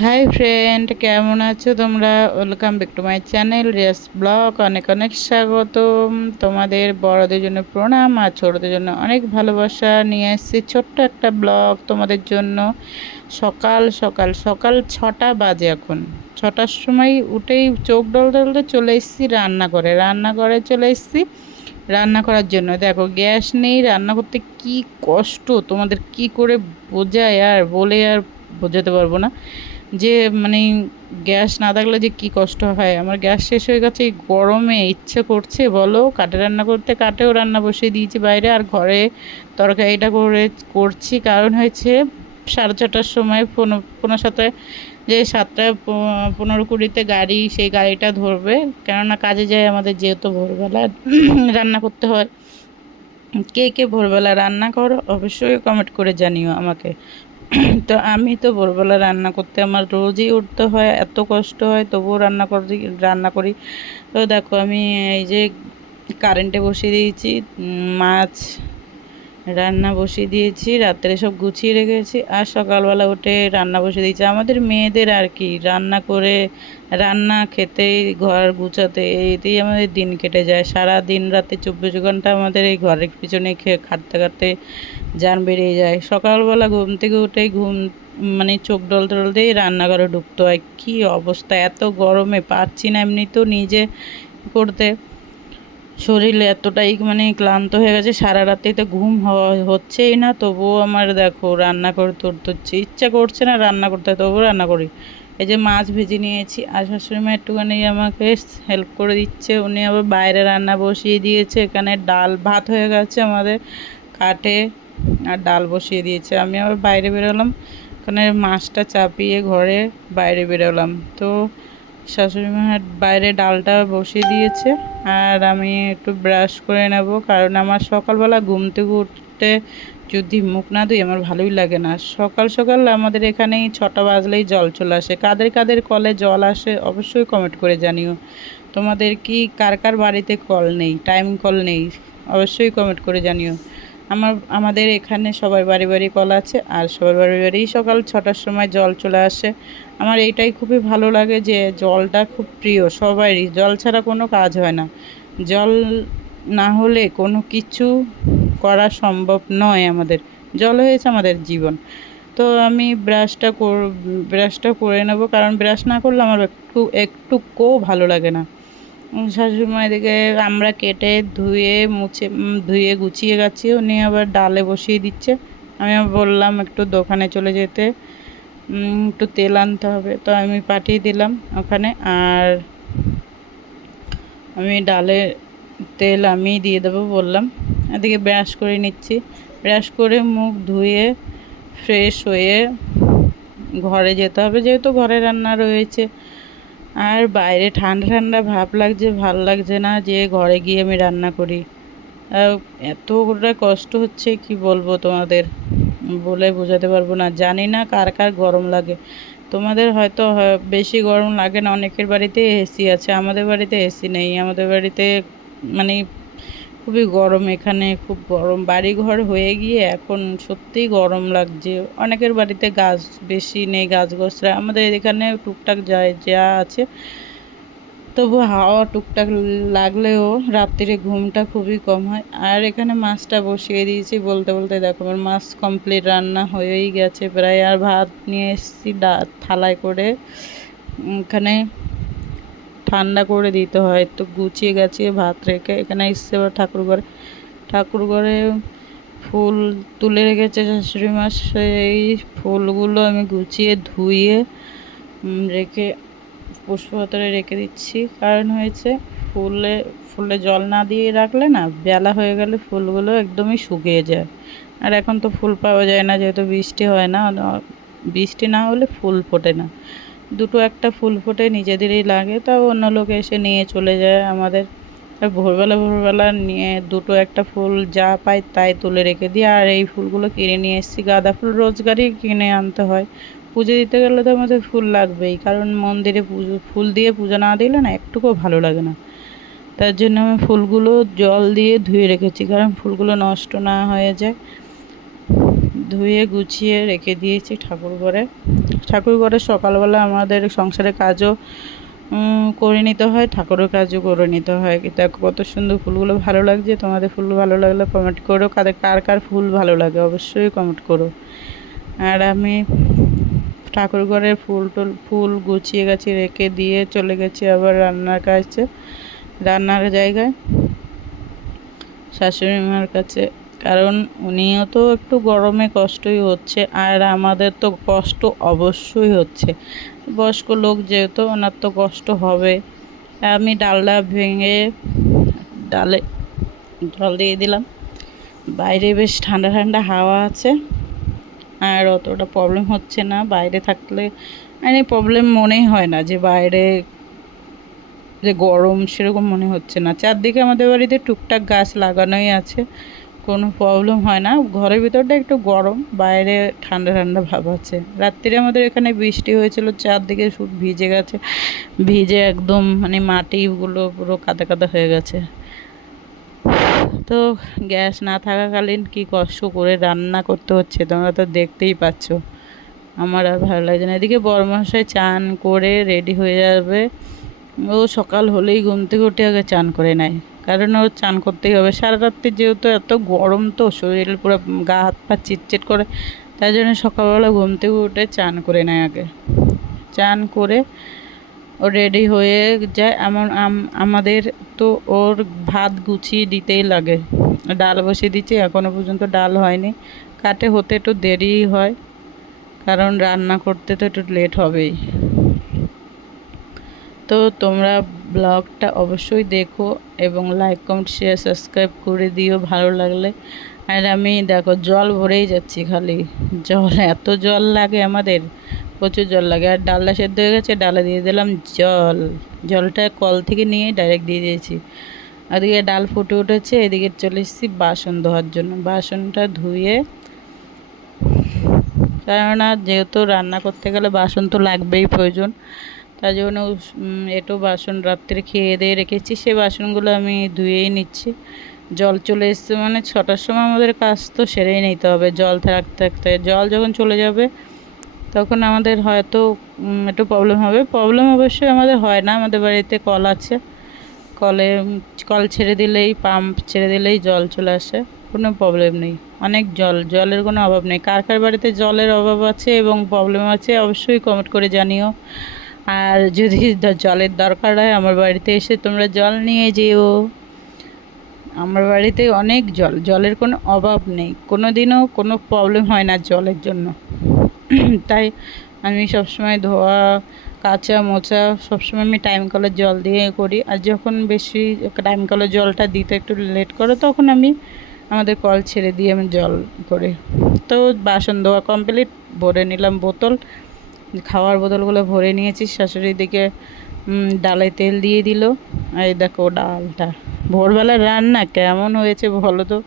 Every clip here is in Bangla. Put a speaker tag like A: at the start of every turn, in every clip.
A: হাই ফ্রেন্ড কেমন আছো তোমরা? Welcome back to my channel race blog অনেক অনেক স্বাগতম। তোমাদের বড়দের জন্য প্রণাম আর ছোটদের জন্য অনেক ভালোবাসা নিয়ে এসেছি ছোট্ট একটা ব্লগ তোমাদের জন্য। সকাল সকাল সকাল ছটা বাজে এখন। ছটার সময় উঠেই চোখ ডল ডলতে চলে এসেছি রান্না করে রান্না করে চলে এসেছি রান্না করার জন্য। দেখো, গ্যাস নেই, রান্না করতে কি কষ্ট। তোমাদের কি করে বোঝায় আর বলে আর বোঝাতে পারব না। যে মানে গ্যাস না থাকলে যে কি কষ্ট হয়? আমার গ্যাস শেষ হয়ে গেছে, এই গরমে ইচ্ছে করছে, বলো কাঠে রান্না করতে কাঠেও রান্না বসিয়ে দিয়েছি বাইরে আর ঘরে তরকারিটা করে করছি। কারণ হয়েছে সাড়ে ছটার সময় পনেরো পনেরো সাথে যে সাতটা পনেরো কুড়িতে গাড়ি, সেই গাড়িটা ধরবে। কেননা কাজে যায় আমাদের যেহেতু ভোরবেলা রান্না করতে হয়। কে কে ভোরবেলা রান্না করো অবশ্যই কমেন্ট করে জানিও আমাকে। তো আমি তো ভোরবেলা রান্না করতে আমার রোজই উঠতে হয়, এত কষ্ট হয়, তবুও রান্না করি রান্না করি। তো দেখো আমি এই যে কারেন্টে বসিয়ে দিয়েছি মাছ রান্না বসিয়ে দিয়েছি, রাত্রে সব গুছিয়ে রেখেছি, আর সকালবেলা উঠে রান্না বসিয়ে দিয়েছি। আমাদের মেয়েদের আর কি, রান্না করে, রান্না খেতে, ঘর গুছাতে, এতেই আমাদের দিন কেটে যায়। সারা দিন রাতে চব্বিশ ঘণ্টা আমাদের এই ঘরের পিছনে খেয়ে খাটতে খাটতে যান বেরিয়ে যায়। সকালবেলা ঘুম থেকে উঠেই ঘুম মানে চোখ ডলতে ডলতেই রান্নাঘরে ঢুকতে হয়। কী অবস্থা, এত গরমে পারছি না এমনি তো নিজে করতে। শরীর এতটাই মানে ক্লান্ত হয়ে গেছে, সারা রাতেই তো ঘুম হচ্ছেই না, তবুও আমার দেখো রান্না করতে হচ্ছে ইচ্ছা করছে না রান্না করতে, তবুও রান্না করি। এই যে মাছ ভেজে নিয়েছি আর শাশুড়ি মা একটুখানি আমাকে হেল্প করে দিচ্ছে, উনি আবার বাইরে রান্না বসিয়ে দিয়েছে, এখানে ডাল ভাত হয়ে গেছে আমাদের কাটে আর ডাল বসিয়ে দিয়েছে। আমি আবার বাইরে বেরোলাম ওখানে মাছটা চাপিয়ে ঘরে বাইরে বেরোলাম, তো শাশুড়ি মা বাইরে ডালটা বসিয়ে দিয়েছে। আর আমি একটু ব্রাশ করে নেব, কারণ আমার সকালবেলা ঘুম থেকে উঠতে যদি মুখ না ধুই আমার ভালোই লাগে না। সকাল সকাল আমাদের এখানেই ছটা বাজলেই জল চলে আসে। কাদের কাদের কলে জল আসে অবশ্যই কমেন্ট করে জানিও। তোমাদের কি কার কার বাড়িতে কল নেই টাইম কল নেই, অবশ্যই কমেন্ট করে জানিও। আমার, আমাদের এখানে সবার বাড়ি বাড়ি কল আছে, আর সবার বাড়ি বাড়ি সকাল ছটার সময় জল চলে আসে। আমার এইটাই খুবই ভালো লাগে যে জলটা খুব প্রিয় সবারই, জল ছাড়া কোনো কাজ হয় না। জল না হলে কোনো কিছু করা সম্ভব নয় আমাদের, জল হয়েছে আমাদের জীবন। তো আমি ব্রাশটা ব্রাশটা করে নেব, কারণ ব্রাশ না করলে আমার একটু একটুকুও ভালো লাগে না। শাশুড়ি এদিকে আমরা কেটে ধুয়ে মুছে ধুয়ে গুছিয়ে গেছি। উনি আবার ডালে বসিয়ে দিচ্ছে। আমি বললাম, একটু দোকানে চলে যেতে একটু তেল আনতে হবে। তো আমি পাঠিয়ে দিলাম ওখানে। আর আমি ডালে তেল আমি দিয়ে দেবো বললাম। এদিকে ব্রাশ করে নিচ্ছি। ব্রাশ করে মুখ ধুয়ে ফ্রেশ হয়ে ঘরে যেতে হবে। যেহেতু ঘরে রান্না রয়েছে আর বাইরে ঠান্ডা ঠান্ডা ভাব লাগছে, ভালো লাগছে না যে ঘরে গিয়ে আমি রান্না করি। এতটা কষ্ট হচ্ছে কি বলব তোমাদের? বলে বোঝাতে পারব না। জানি না কার কার গরম লাগে। তোমাদের হয়তো বেশি গরম লাগে না, অনেকের বাড়িতে এসি আছে, আমাদের বাড়িতে এসি নেই, আমাদের বাড়িতে মানে খুবই গরম এখানে, খুব গরম। বাড়ি ঘর হয়ে গিয়ে এখন সত্যিই গরম লাগছে। অনেকের বাড়িতে গাছ বেশি নেই, গাছ গোছরা আমাদের এখানে টুকটাক যায় যা আছে, তবু হাওয়া টুকটাক লাগলেও রাত্রিরে ঘুমটা খুবই কম হয়। আর এখানে মাছটা বসিয়ে দিয়েছি বলতে বলতে দেখো আমার মাছ কমপ্লিট রান্না হয়েই গেছে। প্রায় আর ভাত নিয়ে এসেছি ডা, থালায় করে। এখানে ঠান্ডা করে দিতে হয় তো গুছিয়ে গাছিয়ে ভাত রেখে। এখানে এসছে এবার ঠাকুর ঘরে ঠাকুর ঘরে ফুল তুলে রেখেছে শাশুড়ি মা। সেই ফুলগুলো আমি গুছিয়ে, ধুয়ে রেখে পুষ্পতরে রেখে দিচ্ছি। কারণ হয়েছে, ফুলে ফুলে জল না দিয়ে রাখলে না বেলা হয়ে গেলে ফুলগুলো একদমই শুকিয়ে যায়। আর এখন তো ফুল পাওয়া যায় না, যেহেতু বৃষ্টি হয় না, বৃষ্টি না হলে ফুল ফোটে না। দুটো একটা ফুল ফোটে, নিজেদেরই লাগে। তাও অন্য লোক এসে নিয়ে চলে যায় আমাদের। ভোরবেলা ভোরবেলা নিয়ে দুটো একটা ফুল যা পাই তাই তুলে রেখে দিই। আর এই ফুলগুলো কিনে নিয়ে এসেছি। গাঁদা ফুল রোজগারই কিনে আনতে হয়। পুজো দিতে গেলে তো আমাদের ফুল লাগবেই। কারণ মন্দিরে পুজো, ফুল দিয়ে পুজো না দিলে না একটুকুও ভালো লাগে না। তার জন্য আমি ফুলগুলো জল দিয়ে ধুয়ে রেখেছি। কারণ ফুলগুলো নষ্ট না হয়ে যায়। ধুয়ে গুছিয়ে রেখে দিয়েছি ঠাকুর ঘরে। ঠাকুর ঘরে সকালবেলা আমাদের সংসারের কাজও করে নিতে হয়, ঠাকুরের কাজও করে নিতে হয়। দেখো কত সুন্দর ফুলগুলো ভালো লাগছে। তোমাদের ফুল ভালো লাগলে কমেন্ট করো। কাদের, কার কার ফুল ভালো লাগে অবশ্যই কমেন্ট করো। আর আমি ঠাকুর ঘরের ফুল টুল, ফুল গুছিয়ে গেছি রেখে দিয়ে চলে গেছি আবার রান্নার কাছে, রান্নার জায়গায়। শাশুড়ি মার কাছে কারণ উনিও তো একটু গরমে কষ্টই হচ্ছে, আর আমাদের তো কষ্ট অবশ্যই হচ্ছে। বয়স্ক লোক যেহেতু ওনার তো কষ্ট হবে। আমি ডালটা ভেঙে ডালে জল দিয়ে দিলাম। বাইরে বেশ ঠান্ডা ঠান্ডা হাওয়া আছে, আর অতটা প্রবলেম হচ্ছে না। বাইরে থাকলে মানে প্রবলেম মনেই হয় না যে বাইরে যে গরম সেরকম মনে হচ্ছে না। চারদিকে আমাদের বাড়িতে টুকটাক গাছ লাগানোই আছে। কোনো প্রবলেম হয় না। ঘরের ভিতরটা একটু গরম, বাইরে ঠান্ডা ঠান্ডা ভাব আছে। রাত্রিরে আমাদের এখানে বৃষ্টি হয়েছিল, চারদিকে শুধু ভিজে গেছে। ভিজে একদম মানে মাটিগুলো পুরো কাদা কাদা হয়ে গেছে। তো গ্যাস না থাকাকালীন কি কষ্ট করে রান্না করতে হচ্ছে তোমরা তো দেখতেই পাচ্ছ। আমার আর ভালো লাগছে না। এদিকে বরমশাই চান করে রেডি হয়ে যাবে। ও সকাল হলেই ঘুম থেকে উঠে আগে চান করে নেয়। কারণ ওর চান করতেই হবে। সারা রাত্রি যেহেতু এত গরম তো শরীর পুরো গা, হাত, পা চিটচিট করে, তাই জন্য সকালবেলা ঘুম থেকে উঠে চান করে নেয় আগে। চান করে ও রেডি হয়ে যায়। এমন আমাদের তো ওর ভাত গুছিয়ে দিতেই লাগে। ডাল বসিয়ে দিচ্ছি এখনও পর্যন্ত ডাল হয়নি। কাটে হতে একটু দেরি হয়, কারণ রান্না করতে তো একটু লেট হবেই। তো তোমরা ব্লগটা অবশ্যই দেখো এবং লাইক, কমেন্ট শেয়ার সাবস্ক্রাইব করে দিও ভালো লাগলে। আর আমি দেখো জল ভরেই যাচ্ছি খালি। জল, এত জল লাগে আমাদের, প্রচুর জল লাগে। আর ডালটা সেদ্ধ হয়ে গেছে, ডালে দিয়ে দিলাম জল। জলটা কল থেকে নিয়ে ডাইরেক্ট দিয়ে দিয়েছি। ওদিকে ডাল ফুটে উঠেছে, এদিকে চলে এসেছি বাসন ধোয়ার জন্য। বাসনটা ধুয়ে, কেননা যেহেতু রান্না করতে গেলে বাসন তো লাগবেই প্রয়োজন। তার জন্য এটো বাসন রাত্রে খেয়ে দিয়ে রেখেছি। সে বাসনগুলো আমি ধুয়েই নিচ্ছি। জল চলে এসছে মানে ছটার সময় আমাদের কাজ তো সেরেই নিতে হবে, জল থাকতে থাকতে জল যখন চলে যাবে, তখন আমাদের হয়তো একটু প্রবলেম হবে। প্রবলেম অবশ্যই আমাদের হয় না, আমাদের বাড়িতে কল আছে। কলে কল ছেড়ে দিলেই পাম্প ছেড়ে দিলেই জল চলে আসে, কোনো প্রবলেম নেই। অনেক জল, জলের কোনো অভাব নেই। কার কার বাড়িতে জলের অভাব আছে এবং প্রবলেম আছে, অবশ্যই কমেন্ট করে জানিও। আর যদি জলের দরকার হয় আমার বাড়িতে এসে তোমরা জল নিয়ে যেও। আমার বাড়িতে অনেক জল, জলের কোনো অভাব নেই। কোনো দিনও কোনো প্রবলেম হয় না জলের জন্য। তাই আমি সবসময় ধোয়া, কাচা মোচা সবসময় আমি টাইম কলের জল দিয়ে করি। আর যখন বেশি টাইম কলের জলটা দিতে একটু লেট করে, তখন আমি আমাদের কল ছেড়ে দিয়ে আমি জল করি। তো বাসন ধোয়া কমপ্লিট ভরে নিলাম বোতল। খাওয়ার বোতলগুলো ভরে নিয়েছি, শাশুড়ির দিকে ডালে তেল দিয়ে দিল। এই দেখো ডালটা। ভোরবেলা রান্না কেমন হয়েছে বলো তো?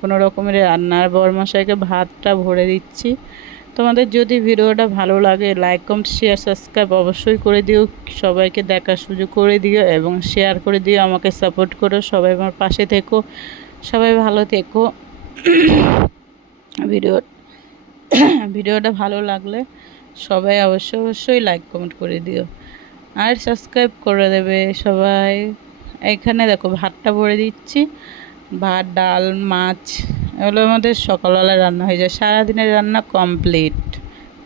A: কোনো রকমের রান্নার বরমশাইকে ভাতটা ভরে দিচ্ছি। তোমাদের যদি ভিডিওটা ভালো লাগে লাইক কম শেয়ার সাবস্ক্রাইব অবশ্যই করে দিও। সবাইকে দেখার সুযোগ করে দিও এবং শেয়ার করে দিও। আমাকে সাপোর্ট করো, সবাই আমার পাশে থেকো। সবাই ভালো থেকো। ভিডিও ভিডিওটা ভালো লাগলে সবাই অবশ্য অবশ্যই লাইক কমেন্ট করে দিও। আর সাবস্ক্রাইব করে দেবে সবাই। এখানে দেখো ভাতটা ভরে দিচ্ছি। ভাত, ডাল, মাছ এগুলো আমাদের সকালবেলা রান্না হয়ে যায়। সারাদিনের রান্না কমপ্লিট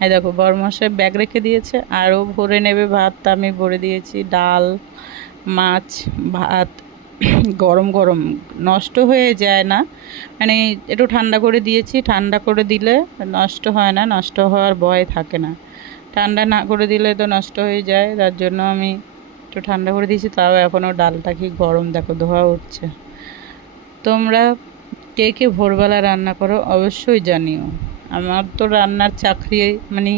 A: এই দেখো বরমশাই ব্যাগ রেখে দিয়েছে। আরও ভরে নেবে ভাত। আমি ভরে দিয়েছি ডাল, মাছ, ভাত গরম গরম নষ্ট হয়ে যায় না। মানে একটু ঠান্ডা করে দিয়েছি, ঠান্ডা করে দিলে নষ্ট হয় না, নষ্ট হওয়ার ভয় থাকে না। ঠান্ডা না করে দিলে তো নষ্ট হয়ে যায়, তার জন্য আমি একটু ঠান্ডা করে দিয়েছি, তাও এখনও ডালটা কি গরম, দেখো ধোয়া উঠছে। তোমরা কে কে ভোরবেলা রান্না করো অবশ্যই জানিও। আমার তো রান্নার চাকরি মানে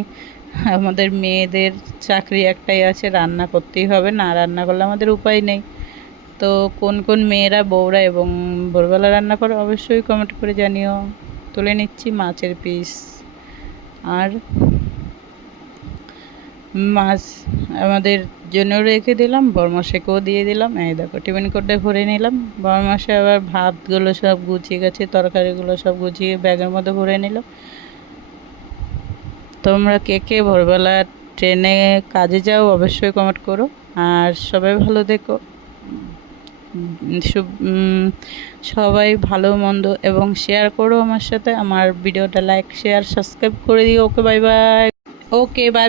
A: আমাদের মেয়েদের চাকরি একটাই আছে, রান্না করতেই হবে, না রান্না করলে আমাদের উপায় নেই। তো কোন কোন মেয়েরা, বউরা এবং ভোরবেলা রান্না করে অবশ্যই কমেন্ট করে জানিও। তুলে নিচ্ছি মাছের পিস আর মাছ আমাদের জন্য রেখে দিলাম, বরমাসেকেও দিয়ে দিলাম। এই দেখো, টিফিন কোটে ভরে নিলাম। বরমাসে আবার ভাতগুলো সব গুছিয়ে গেছে, তরকারিগুলো সব গুছিয়ে ব্যাগের মধ্যে ভরে নিলাম। তোমরা কে কে ভোরবেলা ট্রেনে কাজে যাও অবশ্যই কমেন্ট করো। আর সবাই ভালো দেখো সবাই ভালো, মন্দ এবং শেয়ার করো আমার সাথে। আমার ভিডিওটা লাইক শেয়ার সাবস্ক্রাইব করে দিও। Okay bye bye okay bye bye